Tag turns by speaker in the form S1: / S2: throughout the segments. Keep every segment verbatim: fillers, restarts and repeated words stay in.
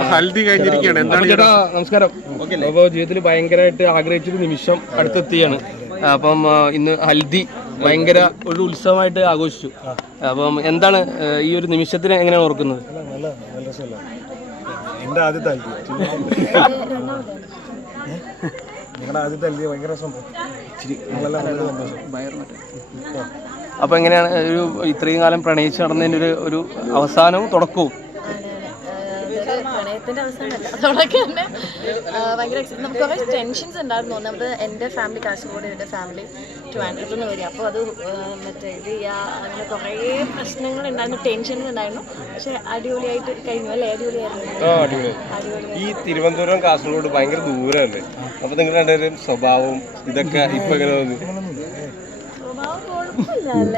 S1: ഹൽദി കഴിഞ്ഞിരിക്കുകയാണ്. എന്താണ് ചേട്ടാ?
S2: നമസ്കാരം. അപ്പോൾ ജീവിതത്തിൽ ഭയങ്കരമായിട്ട് ആഗ്രഹിച്ചൊരു നിമിഷം അടുത്തെത്തിയാണ്. അപ്പം ഇന്ന് ഹൽദി ഭയങ്കര ഒരു ഉത്സവമായിട്ട് ആഘോഷിച്ചു. അപ്പം എന്താണ് ഈ ഒരു നിമിഷത്തിന് എങ്ങനെയാണ് ഓർക്കുന്നത്?
S3: എൻ്റെ ആദ്യത്തെ ഹൽദി, നിങ്ങളുടെ ആദ്യത്തെ ഹൽദി ഭയങ്കര സന്തോഷം.
S2: അപ്പൊ എങ്ങനെയാണ് ഒരു ഇത്രയും കാലം പ്രണയിച്ച് നടന്നതിൻ്റെ ഒരു ഒരു അവസാനവും തുടക്കവും?
S4: പ്രണയത്തിന്റെ അവസാനമല്ല, അതോടൊക്കെ തന്നെ ഭയങ്കര നമുക്ക് കുറേ ടെൻഷൻസ് ഉണ്ടായിരുന്നു. ഒന്നാമത് എൻ്റെ ഫാമിലി കാസർഗോഡ്, എൻ്റെ ഫാമിലി ട്രിവാൻഡ്രത്ത് നിന്ന് വരിക. അപ്പോൾ അത് മറ്റേ ഇത് ചെയ്യുക, അങ്ങനെ കുറേ പ്രശ്നങ്ങൾ ഉണ്ടായിരുന്നു, ടെൻഷൻസ് ഉണ്ടായിരുന്നു. പക്ഷെ അടിപൊളിയായിട്ട് കഴിഞ്ഞു അല്ലേ? അടിപൊളിയായിരുന്നു.
S5: അടിപൊളി. ഈ തിരുവനന്തപുരം കാസർഗോഡ് ഭയങ്കര ദൂരമല്ലേ? അപ്പൊ നിങ്ങൾ രണ്ടുപേരും സ്വഭാവവും ഇതൊക്കെ ഇപ്പൊ എങ്ങനെ തോന്നി?
S4: സ്വഭാവം കുഴപ്പമില്ല അല്ലേ?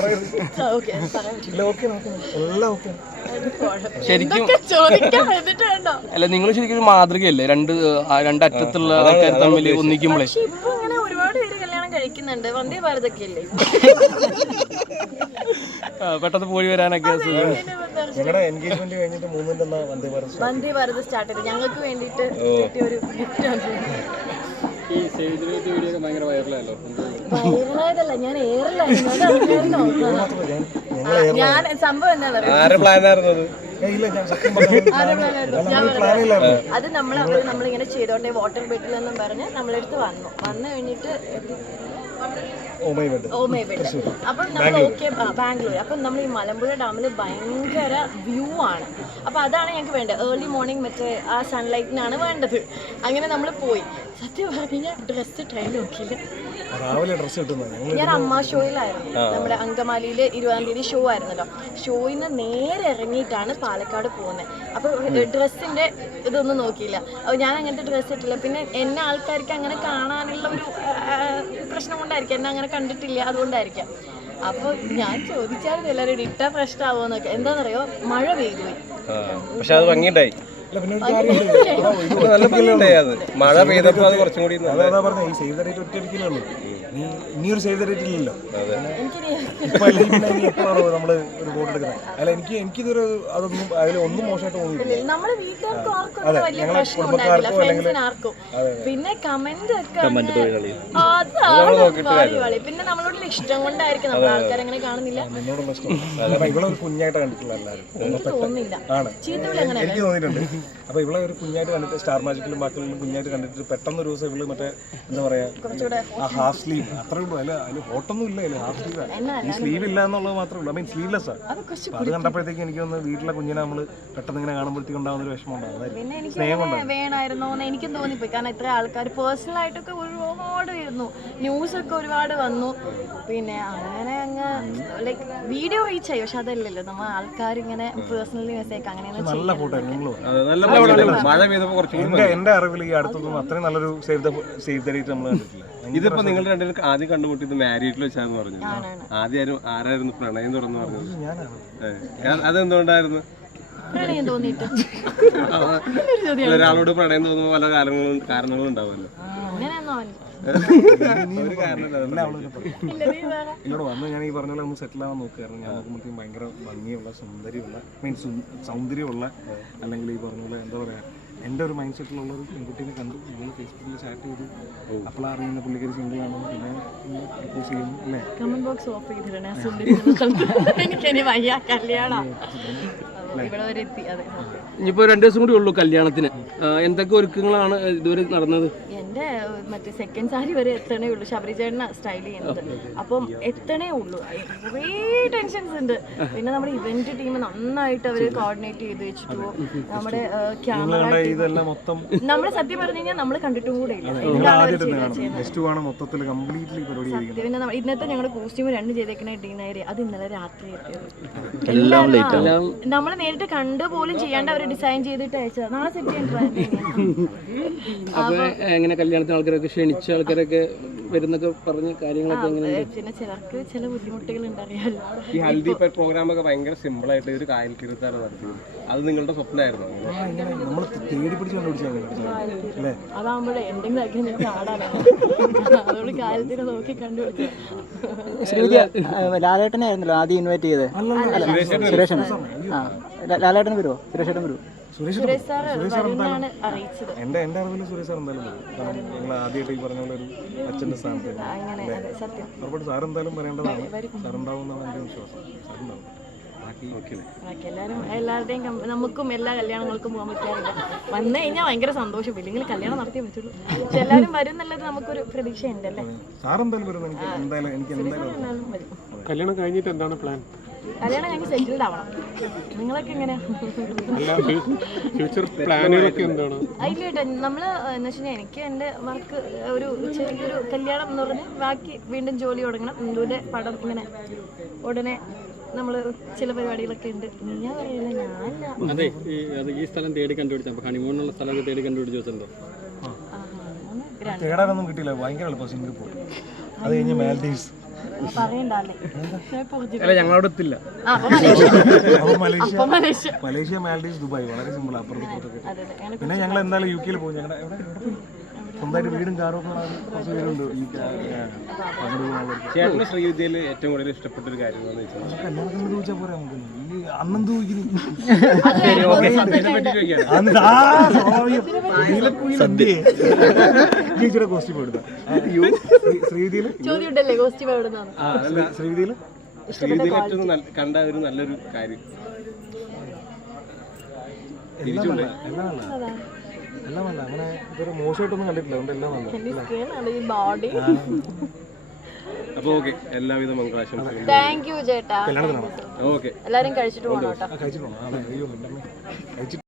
S2: ശരിക്കും അല്ല, നിങ്ങൾ ശരിക്കും ഒരു മാതൃകയല്ലേ? രണ്ട് രണ്ടറ്റത്തുള്ള ആൾക്കാർ തമ്മിൽ ഒന്നിക്കുമ്പോഴേ.
S4: ഇപ്പൊ ഇങ്ങനെ ഒരുപാട് പേര് കല്യാണം കഴിക്കുന്നുണ്ട്. വന്ദേ ഭാരതൊക്കെ അല്ലേ
S2: പെട്ടെന്ന് പോയി വരാനൊക്കെ.
S4: വന്ദേ ഭാരത് സ്റ്റാർട്ട് ചെയ്ത് ഞങ്ങൾക്ക് വേണ്ടിയിട്ട് കിട്ടിയ ഒരു ഗിഫ്റ്റ് ആണ്. വൈറലായതല്ല, ഞാൻ എയറിലായിരുന്നു. ഞാൻ സംഭവം എന്താണെന്നറിയാം, അത് നമ്മൾ അവർ നമ്മളിങ്ങനെ ചെയ്തോട്ടെ വാട്ടർ ബെഡിൽ എന്നും പറഞ്ഞ് നമ്മളെടുത്ത് വന്നു. വന്നു കഴിഞ്ഞിട്ട് അപ്പം നമ്മൾ ഓക്കെ ബാംഗ്ലൂർ. അപ്പം നമ്മൾ ഈ മലമ്പുഴ ഡാമിൽ ഭയങ്കര വ്യൂ ആണ്. അപ്പം അതാണ് ഞങ്ങൾക്ക് വേണ്ടത്. ഏർലി മോർണിംഗ് മറ്റേ ആ സൺലൈറ്റിനാണ് വേണ്ടത്. അങ്ങനെ നമ്മൾ പോയി. സത്യം പറഞ്ഞാൽ ഡ്രസ്സ് ട്രൈ നോക്കിയില്ല. ഞാൻ അമ്മ ഷോയിലായിരുന്നു, നമ്മുടെ അങ്കമാലിയിൽ ഇരുപതാം തീയതി ഷോ ആയിരുന്നല്ലോ. ഷോയിൽ നിന്ന് നേരെ ഇറങ്ങിയിട്ടാണ് പാലക്കാട് പോകുന്നത്. അപ്പോൾ ഡ്രസ്സിൻ്റെ ഇതൊന്നും നോക്കിയില്ല. അപ്പോൾ ഞാൻ അങ്ങനത്തെ ഡ്രസ്സ് ഇട്ടില്ല. പിന്നെ എന്നെ ആൾക്കാർക്ക് അങ്ങനെ കാണാനുള്ള ഒരു പ്രശ്നം കൊണ്ടായിരിക്കും, എന്നെ അങ്ങനെ കണ്ടിട്ടില്ല, അതുകൊണ്ടായിരിക്കാം. അപ്പോൾ ഞാൻ ചോദിച്ചായിരുന്നു എല്ലാവരും ഇട്ട പ്രശ്നമാവുമെന്നൊക്കെ. എന്താണെന്നറിയോ, മഴ പെയ്തു പോയി.
S5: പക്ഷെ അത് ഭംഗിയുണ്ടായി. മഴ പെയ്തപ്പോൾ അത് കുറച്ചും കൂടി
S3: ഇനിയൊരു സേവ് ദ ഡേറ്റ് ഇല്ലല്ലോ. നമ്മള് ഒരു ഫോട്ടോ എടുക്കുന്നത് അല്ല, എനിക്ക് എനിക്കിതൊരു അതൊന്നും അതിൽ ഒന്നും മോശമായിട്ട് തോന്നിയിട്ടില്ല.
S4: നമ്മുടെ വീട്ടുകാർക്കും ആർക്കും വലിയ പ്രശ്നമുണ്ടായില്ല, ഫ്രണ്ട്സിന് ആർക്കും. പിന്നെ കമന്റ് ഒക്കെ പിന്നെ നമ്മളോടുള്ള ഇഷ്ടം കൊണ്ടായിരിക്കും, നമ്മൾ ആൾക്കാർ അങ്ങനെ കാണുന്നില്ല.
S3: ഇവിടെ ഒരു കുഞ്ഞായിട്ട് കണ്ടിട്ടുള്ള എല്ലാവരും
S4: തോന്നുന്നില്ല, ചീത്തവിളി അങ്ങനെ
S3: എനിക്ക് തോന്നിയിട്ടുണ്ട്. അപ്പൊ ഇവിടെ ഒരു കുഞ്ഞായിട്ട് കണ്ടിട്ട് സ്റ്റാർ മാജിക്കിലും ബാക്കിയുള്ള കുഞ്ഞായിട്ട് കണ്ടിട്ട് പെട്ടെന്ന് ഒരു ദിവസം ഇവള് മറ്റേ എന്താ പറയാ ആ ഹാഫ് സ്ലീവ് അത്രേ ഉള്ളൂ. അല്ല അതിന് ഹോട്ടൊന്നും ഇല്ല, അതിൽ ഹാഫ് സ്ലീവ് ഈ സ്ലീവ് ഇല്ല എന്നുള്ളത് മാത്രമേ ഉള്ളൂ. ഐ മീൻ സ്ലീവ്ലെസ് ആണ്. അത് കണ്ടപ്പോഴത്തേക്ക് എനിക്ക് തോന്നുന്നു വീട്ടിലെ കുഞ്ഞിനെ നമ്മള് പെട്ടെന്ന് ഇങ്ങനെ കാണുമ്പോഴത്തേക്ക് ഉണ്ടാകുന്ന ഒരു വിഷമം ഉണ്ടാകും, സ്നേഹം ഉണ്ടാകും.
S4: വേണമായിരുന്നോ എന്ന് എനിക്കും തോന്നിപ്പോയി. കാരണം ഇത്ര ആൾക്കാർ പേഴ്സണൽ ആയിട്ടൊക്കെ ഒരുപാട് വരുന്നു, ന്യൂസ് ഒക്കെ ഒരുപാട് വന്നു. പിന്നെ അങ്ങനെ അങ്ങ് ലൈക്ക് വീഡിയോ റീച്ച് ആയി. പക്ഷെ അതല്ലല്ലോ, നമ്മൾ ആൾക്കാർ ഇങ്ങനെ പേഴ്സണലി മെസ്സേജ് അങ്ങനെ
S3: നല്ല ഫോട്ടോ ആയിരുന്നു. എന്റെ അറിവിൽ ഈ അടുത്തൊന്നും അത്രയും നല്ലൊരു save the save the date നമ്മൾ കണ്ടിട്ടില്ല.
S5: ഇതിപ്പോ നിങ്ങൾ രണ്ടുപേർക്ക് ആദ്യം കണ്ടുമുട്ടിയത് മാരീഡിൽ വെച്ചാന്ന് പറഞ്ഞു. ആദ്യം ആരായിരുന്നു പ്രണയം തുറന്നു പറഞ്ഞത്? അതെന്തുകൊണ്ടായിരുന്നു? ഒരാളോട് പ്രണയം തോന്നുമ്പോൾ പല കാരണങ്ങളും കാരണങ്ങളും ഉണ്ടാവുമല്ലോ.
S3: എന്നോട് വന്ന് ഞാൻ ഈ പറഞ്ഞ പോലെ ഒന്ന് സെറ്റിൽ ആവാൻ നോക്കുകയായിരുന്നു. ഞാൻ നോക്കുമ്പോഴത്തേക്കും ഭയങ്കര ഭംഗിയുള്ള സൗന്ദര്യമുള്ള മീൻസ് സൗന്ദര്യമുള്ള അല്ലെങ്കിൽ ഈ പറഞ്ഞ പോലെ എന്താ പറയാ എൻ്റെ ഒരു മൈൻഡ് സെറ്റിലുള്ള ഒരു പെൺകുട്ടീനെ കണ്ടു. ഞങ്ങൾ ഫേസ്ബുക്കിൽ ചാറ്റ് ചെയ്തു. അപ്പോഴാണ് അറിയുന്ന പുള്ളിക്കാരി സിംഗിൾ ആണോ, പിന്നെ പ്രപ്പോസ് ചെയ്യുന്നു അല്ലേ.
S4: കമന്റ് ബോക്സ് ഓഫ് ചെയ്തിട്ടുണ്ട്. എനിക്കിനി വയ്യ കല്യാണം.
S2: ഇനിയിപ്പോ രണ്ടു ദിവസം കൂടി ഉള്ളൂ കല്യാണത്തിന്. എന്തൊക്കെ ഒരുക്കങ്ങളാണ് ഇതുവരെ നടന്നത്?
S4: എന്റെ മറ്റേ സെക്കൻഡ് സാരി വരെ എത്തണേ ഉള്ളൂ. ശബരിചേട്ടന സ്റ്റൈൽ ചെയ്യുന്നത്. അപ്പം എത്തണേ ഉള്ളൂ. കുറേ ടെൻഷൻസ് ഉണ്ട്. പിന്നെ നമ്മുടെ ഇവന്റ് ടീം നന്നായിട്ട് അവര് കോർഡിനേറ്റ് ചെയ്ത് വെച്ചിട്ടു. നമ്മുടെ ക്യാമറ നമ്മള് സത്യം പറഞ്ഞു കഴിഞ്ഞാൽ നമ്മള് കണ്ടിട്ടും കൂടെ ഇല്ല. പിന്നെ ഇന്നത്തെ ഞങ്ങളുടെ കോസ്റ്റ്യൂം രണ്ട് ചെയ്തേക്കുന്ന ഡീനേരി അത് ഇന്നലെ രാത്രി നമ്മള് നേരിട്ട് കണ്ടു പോലും ചെയ്യാണ്ട് അവര് ഡിസൈൻ ചെയ്തിട്ട് അയച്ചത്. നാളെ സെറ്റ്
S2: എങ്ങനെ കല്യാണത്തിന് ആൾക്കാരൊക്കെ ക്ഷണിച്ച ആൾക്കാരൊക്കെ വരുന്നൊക്കെ പറഞ്ഞ കാര്യങ്ങളൊക്കെ
S4: പിന്നെ ചിലർക്ക് ചില ബുദ്ധിമുട്ടുകൾ ഉണ്ടറിയാലോ.
S5: ഈ ഹൽദി പ്രോഗ്രാം ഒക്കെ ഭയങ്കര സിമ്പിൾ ആയിട്ട് ഒരു കായൽ തീർത്ഥാണ് നടത്തിയത്. അത് നിങ്ങളുടെ സ്വപ്നമായിരുന്നു?
S4: അതാകുമ്പോഴേ എന്തെങ്കിലും ആക്കി നിങ്ങൾക്ക് ആടാനാണ്. അതുകൊണ്ട് കാലത്തിന് നോക്കി കണ്ടുപിടിച്ചു.
S6: ലാലേട്ടനായിരുന്നല്ലോ ആദ്യം ഇൻവൈറ്റ് ചെയ്തത്. സുരേഷ് ലാലേട്ടൻ വരുമോ? സുരേഷേട്ടൻ വരുമോ?
S3: സുരേഷ്
S4: സുരേഷ് സാർ വരുന്നാണ് അറിയിച്ചത്.
S3: എൻ്റെ എൻ്റെ അറിവിൽ സുരേഷ് സാർ എന്തായാലും വരും. കാരണം ഞങ്ങൾ ആദ്യമായിട്ട് ഈ പറഞ്ഞ പോലെ ഒരു അച്ഛൻ്റെ സ്ഥാനത്ത്
S4: അങ്ങനെ അതെ സത്യം.
S3: ഉറപ്പായിട്ട് സാർ എന്തായാലും വരേണ്ടതാണ്. സാർ ഉണ്ടാവും എന്നാണ് എൻ്റെ വിശ്വാസം. സാർ ഉണ്ടാവും. ബാക്കി ഓക്കെ
S4: ബാക്കി എല്ലാവരും എല്ലാവരുടെയും കം- നമുക്കും എല്ലാ കല്യാണങ്ങൾക്കും പോകാൻ പറ്റാറില്ല. വന്നു കഴിഞ്ഞാൽ ഭയങ്കര സന്തോഷം, ഇല്ലെങ്കിൽ കല്യാണം നടത്തിയേ പറ്റുള്ളൂ. പക്ഷെ എല്ലാവരും വരും എന്നുള്ളത് നമുക്കൊരു പ്രതീക്ഷ ഉണ്ടല്ലേ.
S3: സാർ എന്തായാലും വരും. എനിക്ക് എന്തായാലും എനിക്ക് എന്തായാലും
S4: എല്ലാവരും വരും.
S1: കല്യാണം കഴിഞ്ഞിട്ട് എന്താണ് പ്ലാൻ?
S4: കല്യാണം ഞങ്ങൾക്ക് സെറ്റിൽഡ് ആവണം. നിങ്ങളൊക്കെ എങ്ങനെയാ?
S1: അല്ല ഫ്യൂച്ചർ പ്ലാനുകളൊക്കെ എന്താണ്?
S4: അതിലേട്ടാ നമ്മള് എന്ന് വെച്ചാൽ എനിക്ക് എൻ്റെ വർക്ക് ഒരു ചെറിയൊരു കല്യാണം എന്ന് പറഞ്ഞ് ബാക്കി വീണ്ടും ജോലി തുടങ്ങണം. ഇന്ദുവിൻ്റെ പടം ഇങ്ങനെ ഉടനെ നമ്മൾ ചില പരിപാടികളൊക്കെ ഉണ്ട്. നീയാ പറയില്ല, ഞാനല്ല.
S6: അതെ ഈ അത് ഈ സ്ഥലം തേടി കണ്ടുപിടിച്ച അപ്പോൾ ഹണിമൂണിനുള്ള സ്ഥലമൊക്കെ തേടി കണ്ടുപിടിച്ച് വെച്ചിട്ടുണ്ടോ?
S3: തേടാനൊന്നും കിട്ടിയില്ല. ഭയങ്കര എളുപ്പം സിംഗപ്പൂർ, അത് കഴിഞ്ഞ് മാൽഡീവ്സ്,
S4: പറയണ്ടല്ലേ.
S2: അല്ല ഞങ്ങളവിടെ എത്തില്ല.
S4: ആ, അപ്പൊ മലേഷ്യ.
S3: അപ്പോൾ മലേഷ്യ
S4: അപ്പൊ മലേഷ്യ.
S3: മലേഷ്യ മാൽഡീവ്സ് ദുബായ് വളരെ സിമ്പിൾ. അപ്പുറത്ത് ഇപ്പുറത്തൊക്കെ.
S4: അതെ അതെ ഞങ്ങൾ
S3: പിന്നെ ഞങ്ങൾ എന്തായാലും യു കെയിൽ പോകും. ഞങ്ങളുടെ എവിടെ എവിടെ പോയി സ്വന്തമായിട്ട് വീടും കാറും ഒക്കെ ഉള്ള കുറച്ച് പേരുണ്ട് ഈ പങ്കെടുക്കുന്ന.
S5: ചേട്ടന് ശ്രീവിദ്യയിൽ ഏറ്റവും കൂടുതൽ ഇഷ്ടപ്പെട്ട ഒരു കാര്യം എന്താണെന്ന് വെച്ചാൽ
S3: കല്യാണത്തിന് ചോദിച്ചാൽ പോരാ നമുക്ക്. ഈ അന്നെന്ത് ചോദിക്കുന്നു? ചേച്ചിയുടെ കോസ്റ്റ്യൂം എടുത്ത ശ്രീവിദ്യയിൽ
S4: ചോദ്യം ഉണ്ടല്ലേ കോസ്റ്റ്യൂം എവിടെ നിന്നാണ്?
S3: അല്ല ശ്രീവിദ്യയിൽ
S5: ശ്രീവിദ്യയിൽ ഏറ്റവും നല്ല- കണ്ട ഒരു നല്ലൊരു കാര്യം
S3: എല്ലാം നല്ല എല്ലാം നല്ല എല്ലാം നല്ല. അങ്ങനെ ഇതൊരു മോശമായിട്ടൊന്നും കണ്ടിട്ടില്ല. അതുകൊണ്ട് എല്ലാം നല്ല.
S4: ഈ ബോഡി.
S5: അപ്പോൾ ഓക്കെ, എല്ലാവിധ മംഗളാശംസകളും.
S4: താങ്ക് യു ചേട്ടാ.
S3: കല്യാണത്തിനാണോ?
S5: ഓക്കെ
S4: എല്ലാരും കഴിച്ചിട്ട് പോകണം കേട്ടോ.
S3: കഴിച്ചിട്ടുണ്ടോ? അതെ. അയ്യോ എൻ്റെ അമ്മേ. കഴിച്ചിട്ട്